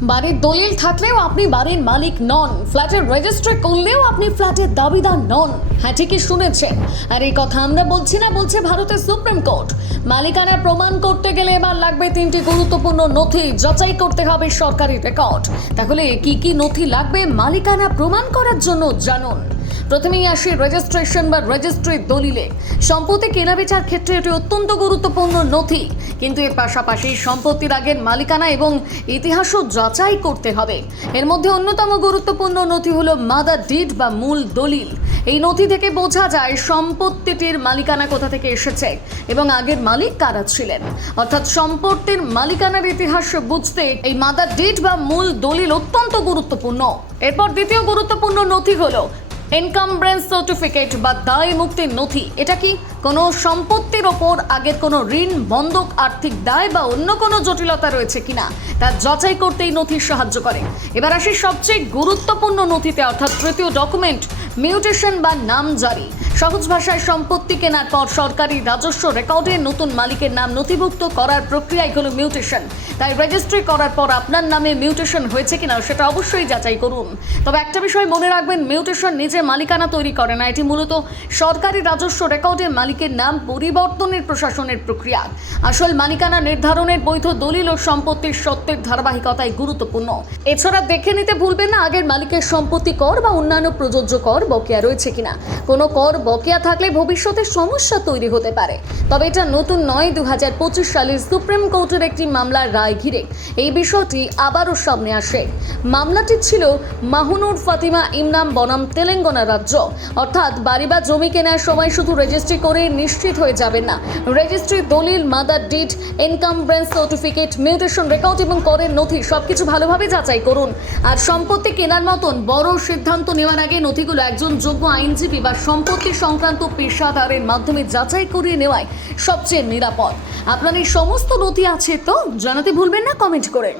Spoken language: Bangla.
বাড়ির দলিল থাকলেও আপনি বাড়ির মালিক নন, ফ্ল্যাটের রেজিস্ট্রি করলেও আপনি ফ্ল্যাটের দাবিদার নন। হ্যাঁ, ঠিকই শুনেছেন। আর এই কথা আমরা বলছি না, বলছে ভারতের সুপ্রিম কোর্ট। মালিকানা প্রমাণ করতে গেলে এবার লাগবে 3টি গুরুত্বপূর্ণ নথি, যাচাই করতে হবে সরকারি রেকর্ড। তাহলে কি কি নথি লাগবে মালিকানা প্রমাণ করার জন্য জানুন। প্রথমেই আসি রেজিস্ট্রেশন বা রেজিস্ট্রি দলিলে। সম্পত্তি কেনাবেচার ক্ষেত্রে এটি অত্যন্ত গুরুত্বপূর্ণ নথি, কিন্তু এর পাশাপাশি সম্পত্তির আগের মালিকানা এবং ইতিহাসও যাচাই করতে হবে। এর মধ্যে অন্যতম গুরুত্বপূর্ণ নথি হলো মাদার ডিড বা মূল দলিল। এই নথি থেকে বোঝা যায় সম্পত্তিটির মালিকানা কোথা থেকে এসেছে এবং আগের মালিক কারা ছিলেন। অর্থাৎ সম্পত্তির মালিকানার ইতিহাস বুঝতে এই মাদার ডিড বা মূল দলিল অত্যন্ত গুরুত্বপূর্ণ। এরপর দ্বিতীয় গুরুত্বপূর্ণ নথি হলো এনকামব্রেন্স সার্টিফিকেট বা দায় মুক্তির নথি। এটা কি? কোনো সম্পত্তির ওপর আগের কোনো ঋণ, বন্ধক, আর্থিক দায় বা অন্য কোনো জটিলতা রয়েছে কিনা তা যাচাই করতে এই নথি সাহায্য করে। এবার আসি সবচেয়ে গুরুত্বপূর্ণ নথিতে, অর্থাৎ তৃতীয় ডকুমেন্ট, মিউটেশন বা নাম জারি। সহজ ভাষায় সম্পত্তি কেনার পর সরকারি রাজস্ব রেকর্ডে নতুন মালিকের নাম নথিভুক্ত করার প্রক্রিয়াই হলো মিউটেশন। তাই রেজিস্ট্রি করার পর আপনার নামে মিউটেশন হয়েছে কিনা সেটা অবশ্যই যাচাই করুন। তবে একটা বিষয় মনে রাখবেন, মিউটেশন নিজে মালিকানা তৈরি করে না, এটি মূলত সরকারি রাজস্ব রেকর্ডে মালিকের নাম পরিবর্তনের প্রশাসনের প্রক্রিয়া। আসল মালিকানা নির্ধারণের বৈধ দলিল ও সম্পত্তির সত্যের ধারাবাহিকতাই গুরুত্বপূর্ণ। এছাড়া দেখে নিতে ভুলবেন না আগের মালিকের সম্পত্তি কর বা অন্যান্য প্রযোজ্য কর বকেয়া রয়েছে কিনা। কোনো কর বকেয়া থাকলে ভবিষ্যতে সমস্যা তৈরি হতে পারে। তবে এটা নতুন নয়, 2025 সালের সুপ্রিম কোর্টের একটি মামলার রায় ঘিরে এই বিষয়টি আবারও সামনে আসে। মামলাটি ছিল মাহুনুর ফাতিমা ইমরান বনাম তেলেঙ্গানা রাজ্য। অর্থাৎ বাড়ি বা জমি কেনার সময় শুধু রেজিস্ট্রি করে নিশ্চিত হয়ে যাবেন না। রেজিস্ট্রি দলিল, mother deed, encumbrance certificate, mutation record এবং করের নথি সবকিছু ভালোভাবে যাচাই করুন। আর সম্পত্তি কেনার মতন বড় সিদ্ধান্ত নেওয়ার আগে নথিগুলো একজন যোগ্য আইনজীবী বা সম্পত্তি সংক্রান্ত পেশাদারের মাধ্যমে যাচাই করিয়ে নেওয়াই সবচেয়ে নিরাপদ। আপনার এই সমস্ত নথি আছে তো? জানাতে ভুলবেন না কমেন্ট করে।